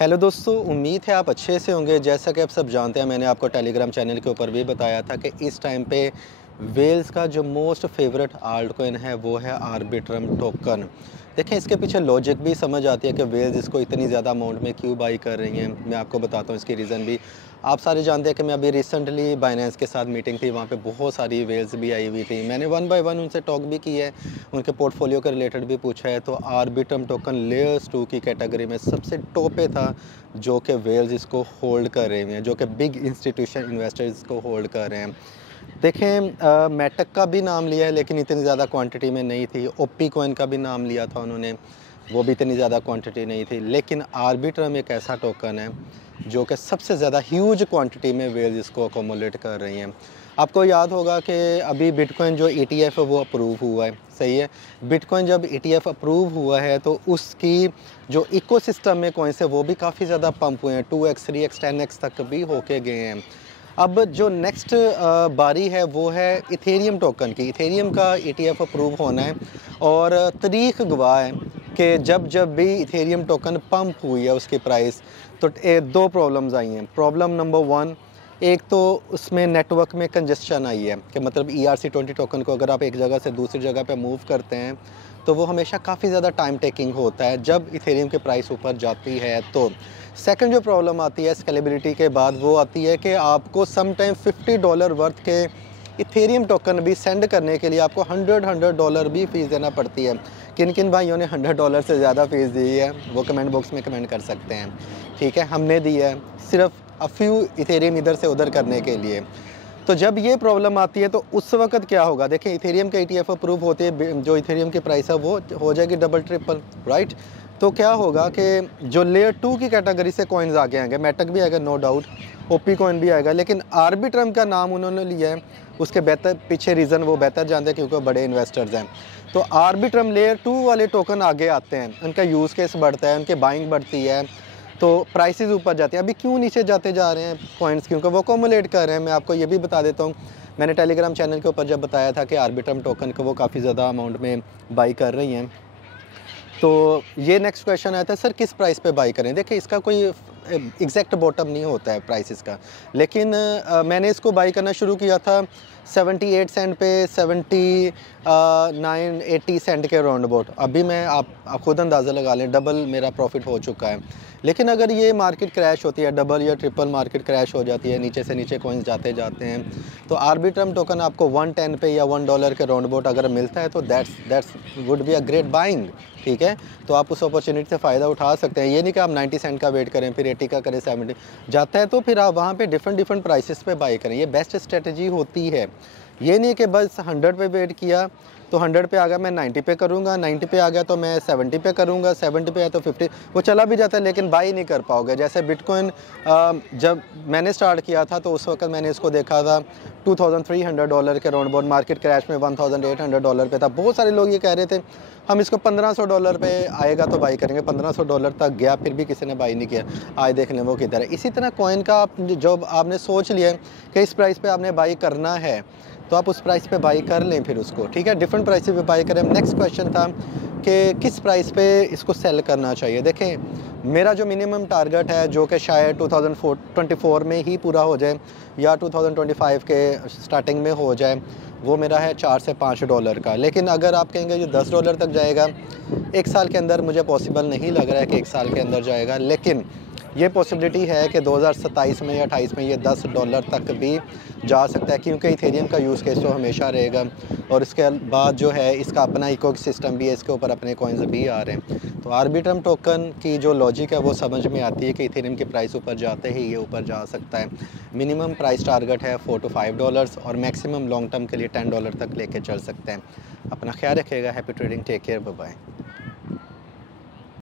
Hello दोस्तों, उम्मीद है आप अच्छे से होंगे। जैसा कि आप सब जानते हैं, मैंने आपको टेलीग्राम चैनल के ऊपर भी बताया था कि इस टाइम पे वेल्स का जो मोस्ट फेवरेट आल्ट कॉइन है वो है आर्बिट्रम टोकन। देखें, इसके पीछे लॉजिक भी समझ आती है कि वेल्स इसको इतनी ज़्यादा अमाउंट में क्यों बाई कर रही हैं। मैं आपको बताता हूँ इसकी रीज़न भी। आप सारे जानते हैं कि मैं अभी रिसेंटली बाइनेंस के साथ मीटिंग थी, वहाँ पे बहुत सारी वेल्स भी आई हुई थी। मैंने वन बाय वन उनसे टॉक भी की है, उनके पोर्टफोलियो के रिलेटेड भी पूछा है। तो आर्बिट्रम टोकन लेयर्स 2 की कैटेगरी में सबसे टॉप पे था, जो कि वेल्स इसको होल्ड कर रहे हैं, जो कि बिग इंस्टीट्यूशन इन्वेस्टर्स इसको होल्ड कर रहे हैं। देखें, मेटक का भी नाम लिया है लेकिन इतनी ज़्यादा क्वांटिटी में नहीं थी। ओपी कॉइन का भी नाम लिया था उन्होंने, वो भी इतनी ज़्यादा क्वांटिटी नहीं थी। लेकिन आर्बिट्रम एक ऐसा टोकन है जो कि सबसे ज़्यादा ह्यूज क्वांटिटी में वेल्स इसको अकोमोलेट कर रही हैं। आपको याद होगा कि अभी बिटकॉइन जो ETF है वो अप्रूव हुआ है, सही है। बिटकॉइन जब ETF अप्रूव हुआ है तो उसकी जो इकोसिस्टम में कॉइन्स है वो भी काफ़ी ज़्यादा पंप हुए हैं, 2x 3x 10x तक भी होके गए हैं। अब जो नेक्स्ट बारी है वो है इथेरियम टोकन की। इथेरियम का ETF अप्रूव होना है और तारीख गवाह है कि जब जब भी इथेरियम टोकन पंप हुई है उसकी प्राइस, तो दो प्रॉब्लम्स आई हैं। प्रॉब्लम नंबर 1, एक तो उसमें नेटवर्क में कंजेस्शन आई है कि मतलब ERC20 टोकन को अगर आप एक जगह से दूसरी जगह पे मूव करते हैं तो वो हमेशा काफ़ी ज़्यादा टाइम टेकिंग होता है जब इथेरियम की प्राइस ऊपर जाती है। तो सेकंड जो प्रॉब्लम आती है स्केलेबिलिटी के बाद, वो आती है कि आपको सम टाइम $50 वर्थ के इथेरियम टोकन भी सेंड करने के लिए आपको $100 भी फ़ीस देना पड़ती है। किन किन भाइयों ने $100 से ज़्यादा फ़ीस दी है वो कमेंट बॉक्स में कमेंट कर सकते हैं, ठीक है। हमने दी है सिर्फ फ्यू इथेरियम इधर से उधर करने के लिए। तो जब ये प्रॉब्लम आती है तो उस वक्त क्या होगा? देखें, इथेरियम का ETF अप्रूव होते है, जो इथेरियम की प्राइस है वो हो जाएगी डबल ट्रिपल, राइट। तो क्या होगा कि जो लेयर 2 की कैटेगरी से कॉइन्स आगे आएंगे, मेटक भी आएगा नो डाउट, ओपी कॉइन भी आएगा, लेकिन आर्बिट्रम का नाम उन्होंने लिया है, उसके बेहतर पीछे रीज़न वो बेहतर जानते हैं क्योंकि वो बड़े इन्वेस्टर्स हैं। तो आर्बिट्रम लेयर 2 वाले टोकन आगे आते हैं, उनका यूज़ केस बढ़ता है, उनकी बाइंग बढ़ती है, तो प्राइसेस ऊपर जाती है। अभी क्यों नीचे जाते जा रहे हैं कॉइन्स? क्योंकि वो अकोमोलेट कर रहे हैं। मैं आपको ये भी बता देता हूँ, मैंने टेलीग्राम चैनल के ऊपर जब बताया था कि आर्बिट्रम टोकन को वो काफ़ी ज़्यादा अमाउंट में बाई कर रही हैं। तो ये नेक्स्ट क्वेश्चन आया था, सर किस प्राइस पे बाई करें? देखिए, इसका कोई एग्जैक्ट बॉटम नहीं होता है प्राइसेस का, लेकिन मैंने इसको बाई करना शुरू किया था 78 सेंट पे, 79 80 सेंट के राउंड अबाउट। अभी मैं आप खुद अंदाज़ा लगा लें, डबल मेरा प्रॉफिट हो चुका है। लेकिन अगर ये मार्केट क्रैश होती है, डबल या ट्रिपल मार्केट क्रैश हो जाती है, नीचे से नीचे कॉइन्स जाते जाते हैं, तो आर्बिट्रम टोकन आपको 110 पे या $1 के राउंड अबाउट अगर मिलता है तो that's would be a great buying, ठीक है। तो आप उस अपॉर्चुनिटी से फ़ायदा उठा सकते हैं। ये नहीं कि आप 90 सेंट का वेट करें, फिर 80 का करें, 70 जाता है तो फिर आप वहाँ पे डिफरेंट प्राइसेस पे बाई करें। ये बेस्ट स्ट्रेटजी होती है। ये नहीं कि बस 100 पे वेट किया तो 100 पे आ गया मैं 90 पे करूँगा, 90 पे आ गया तो मैं 70 पे करूँगा, 70 पे आया तो 50, वो चला भी जाता है लेकिन बाई नहीं कर पाओगे। जैसे बिटकॉइन जब मैंने स्टार्ट किया था तो उस वक्त मैंने इसको देखा था $2300 के राउंड अबाउट, मार्केट क्रैश में $1800 पे था। बहुत सारे लोग ये कह रहे थे हम इसको $1500 पे आएगा तो बाई करेंगे, $1500 तक गया फिर भी किसी ने बाई नहीं किया। आज देख लें वो किधर है। इसी तरह कॉइन का आप जो आपने सोच लिया कि इस प्राइस पे आपने बाई करना है तो आप उस प्राइस पे बाई कर लें फिर उसको, ठीक है। डिफरेंट प्राइस पे बाई करें। नेक्स्ट क्वेश्चन था कि किस प्राइस पे इसको सेल करना चाहिए। देखें, मेरा जो मिनिमम टारगेट है जो कि शायद 2024 में ही पूरा हो जाए या 2025 के स्टार्टिंग में हो जाए, वो मेरा है $4 से $5 का। लेकिन अगर आप कहेंगे जो $10 तक जाएगा, एक साल के अंदर मुझे पॉसिबल नहीं लग रहा है कि एक साल के अंदर जाएगा, लेकिन ये पॉसिबिलिटी है कि 2027 में या 28 में ये $10 तक भी जा सकता है, क्योंकि इथेरियम का यूज़ केस तो हमेशा रहेगा और इसके बाद जो है इसका अपना इकोसिस्टम भी है, इसके ऊपर अपने कॉइन्स भी आ रहे हैं। तो आर्बिट्रम टोकन की जो लॉजिक है वो समझ में आती है कि इथेरियम की प्राइस ऊपर जाते ही ये ऊपर जा सकता है। मिनिमम प्राइस टारगेट है $4 to $5 और मैक्सिमम लॉन्ग टर्म के लिए $10 तक लेके चल सकते हैं। अपना ख्याल रखिएगा। Happy trading, take care, bye bye.